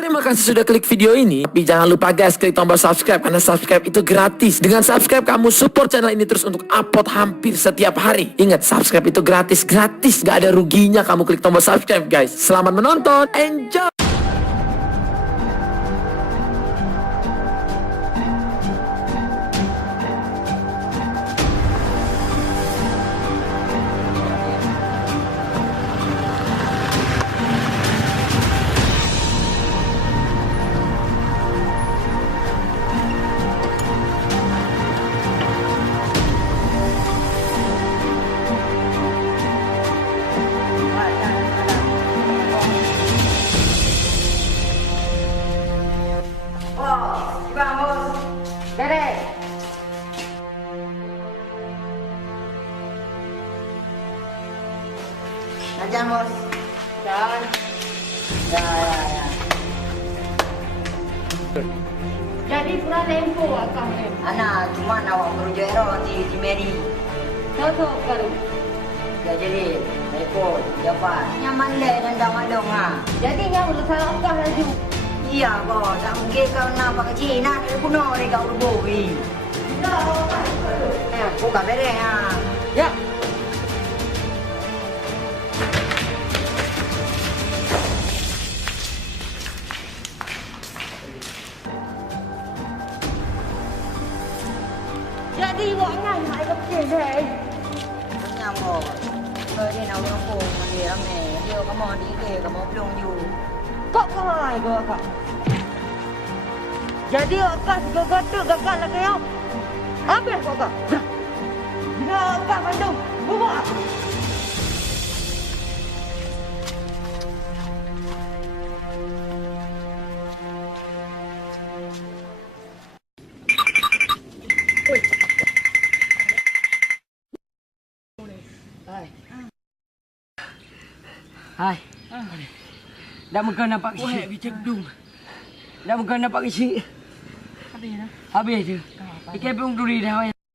Terima kasih sudah klik video ini. Tapi jangan lupa guys, klik tombol subscribe karena subscribe itu gratis. Dengan subscribe kamu support channel ini terus untuk upload hampir setiap hari. Ingat, subscribe itu gratis. Gak ada ruginya kamu klik tombol subscribe guys. Selamat menonton. Enjoy. Vamos, Dede. Ajan bos. Jalan. Ya. Jadi pura tempo akang em. Anak cuma awak berujo ero di Mary. Toto baru. Ya jadi, repot, dapat. Nyaman deh dan jangan dong ha. Jadi yang udah saya akang lagi. Iya bos, tak mungkin kau nak pakai Cina ni kuno ni kau rubuhi. Dah, apa? Buka bereng ha. Ya. Jadi buat ngai mai kecil deh. Nyam bos. Kau dia nak orang pun dia ramai. Dia kamu di ke, kamu belum you. Kok kau kau akak? Jadi akak gagal tu gagal lagi kau. Habis kau akak. Dah akak bandung. Buat. Hai. Dah muka nampak kisi. Wah, bicak dung. Dah muka nampak kisi. Habis dah. Habis je. Ikan pun duri dah.